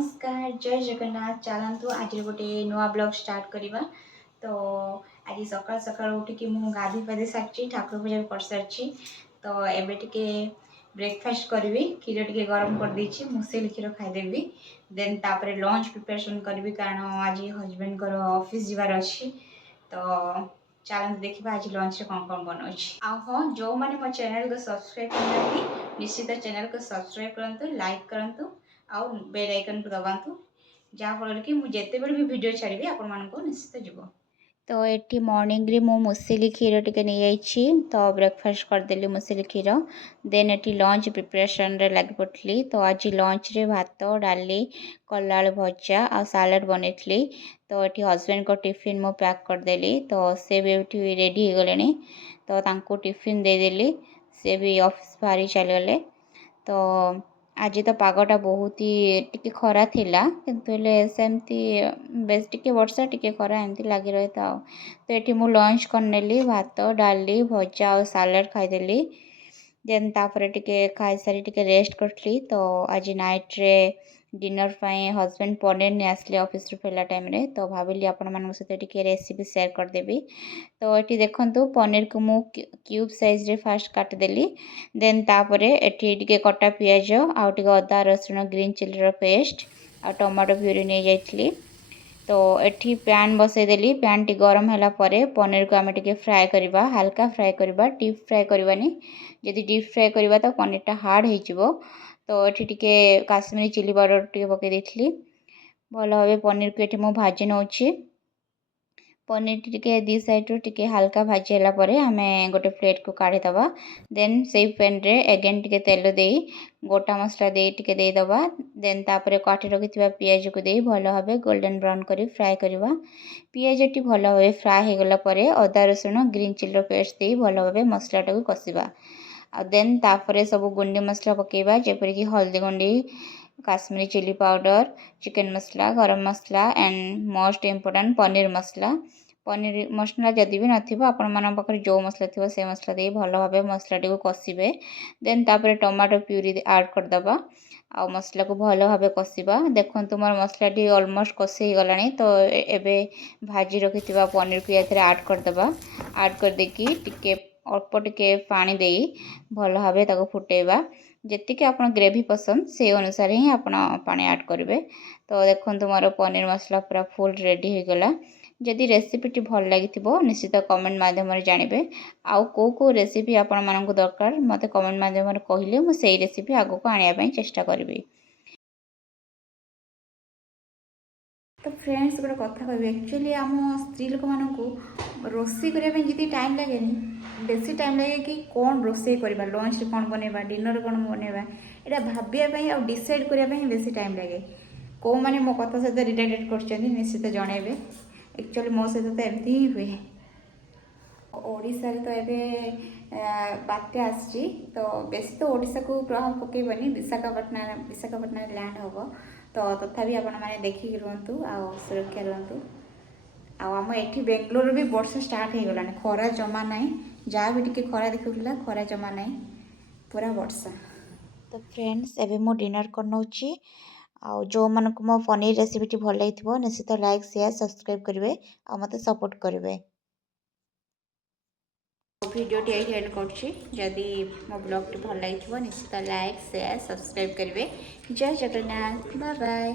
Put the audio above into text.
नमस्कार जय जगन्नाथ चलतु आज गोटे नुआ ब्लॉग स्टार्ट करवा। तो आज सकाल सकाल उठिकी मु गाधी पाधी सारी ठाकुर पूजा कर सारी। तो एबे टिके ब्रेकफास्ट करी क्षीर टिके गरम कर देछि मुसेल क्षीर खाईदेवी। देन तापर लंच प्रिपरेशन करी कारण आज हजबैंड को ऑफिस जीवार अच्छी। तो चलते देखा आज लंच कौन कौन बनाऊँ। हाँ जो मैंने मो चैनल को सब्सक्राइब कर निश्चित चैनल को सब्सक्राइब करूँ, लाइक करूँ आउ बेल आइकन को दबातु जहाँफल कि मुझे भी वीडियो छाड़ी आपको निश्चित जीव। तो ये मॉर्निंग रे मु मुसेली क्षीर टिके नहीं जाइए तो ब्रेकफास्ट करदेली मुसेली क्षीर। देन ये लंच प्रिपरेशन रे लगी पड़ी। तो आज लंच रे भात डाली कला आलू भजा आ सालाड बनई। तो ये हजबैंड को टिफिन मु पैक करदेली। तो से भी ये रेडी हो गले तो तांको टिफिन देदेली से भी ऑफिस बाहरी चलीगले। तो आज तो पागटा बहुत ही टिके खरा थिला किंतु सेमती बेस टिके वर्षा टिके खरा एमती लगी रही था। तो ये मु लंच करनेली भात डाली भजा और सालाड खाईदेली। देन तापर टिके खाई सारी टिके रेस्ट करली। तो आज नाइट रे डिनर पाई हजबैंड पनीर नहीं आसले ऑफिस फेरला टाइम रे। तो भाविली आपण मान सहित टिके रेसिपी शेयर करदेवी। तो ये देखंतु पनीर को मु क्यूब साइज रे फास्ट काटिदेली। देन तापर एठी टिके कटा पियाज आउ टिके अदा रसुण ग्रीन चिली रो पेस्ट आ टमाटो प्यूरी नहीं जाइछली। तो एठी पैन बसईदेली। पैन टी गरम होला परे पनीर को आमे टिके फ्राए करबा, हल्का फ्राए करबा, डीप फ्राए करबानी। जदि डीप फ्राए करबा तो पनीर टा हार्ड हो जिवो। तो एठी टिके काश्मीरी चिली पाउडर टिके पके देथली। भलो भाबे पनीर को एठी मु भाजी नउछि। पनीर टिके दी साइड रो टिके हल्का भाजी होला परे आमे गोटे प्लेट को काढी दबा। देन सेई पैन रे अगेन टिके तेल देई गोटा मसला देई टिके देई दबा। देन तापरे काटी रखिथिबा पियाज को देई भलो भाबे गोल्डन ब्राउन करी फ्राए करबा। पियाज टी भलो भाबे फ्राए हो गला परे अदा रसुण ग्रीन चिली रो पेस्ट देई भलो भाबे मसला टाको कसिबा। आ देन तापरे सब गुंडी मसला पकेबा जेपरि कि हल्दी गुंडी, काश्मीरी चिली पाउडर, चिकन मसला, गरम मसला एंड मोस्ट इम्पोर्टेंट पनीर मसला। पनीर मसला जदि भी नथिबो आपण मान पाखरे जो मसला थिबो से मसला देई भलो भाबे मसला टिको कसिबे। देन तापरे टमाटो प्यूरी ऐड कर दबा आ मसला को भलो भाबे कसिबा। देखंतु मोर मसला टी ऑलमोस्ट कसी ही गलानी। तो एबे भाजी रखिथिबा पनीर को एथरे ऐड कर दबा। ऐड कर देकी टिके अल्प टिके पानी देई भलो भाबे ताको फुटेबा। जेतिके आपण ग्रेवी पसंद से अनुसार ही आपण पानी ऐड करेंगे। तो देखो मोर पनीर मसला पूरा फुल रेडी हो गला। जदि रेसिपीटी भल लगी निश्चित कमेंट माध्यम जानवे। आउ को रेसिपी आपण मानक दरकार मते कमेंट माध्यम कहले मुझे रेसिपी आगो को आने चेष्टा करी। तो फ्रेंड्स गोटे कथा कह एक्चुअली आम स्त्री लोक मानक रोषे करने जी टाइम लगे बेसी टाइम लगे कि कौन रोषे करवा, लंच कौन बनवा, डिनर कौन बनवा, यहाँ भावाई और डिसाइड करने बेसी टाइम लगे। कौ मैंने मो कथा सहित रिलेटेड कर निश्चित जनइबे। एक्चुअली मो सहित तो एमती ही हुए। ओडिशा तो एबे बात्या आसी तो बेसी तो ओडिशा को प्रभाव पकेबनी, विशाखापट्टनम लैंड हम। तो तथापि आपण मैंने देखिक रुहतु आ सुरक्षा रुहतु। आम एठी बेंगलोर भी वर्षा स्टार्ट हो गलानी, खरा जमा ना जहाँ भी टिके खरा देखुला खरा जमा ना पूरा वर्षा। तो फ्रेंड्स एबे मो डिनर कर नउछि। आ जो मानक मो पनीर रेसिपीटी भल लगी निश्चित लाइक शेयर सब्सक्राइब करेंगे आ मते सपोर्ट करेंगे। भिडियोटी ये एंड करी मो ब्लॉग भल लगी निश्चित लाइक शेयर सब्सक्राइब करेंगे। जय जगन्नाथ, बाय बाय।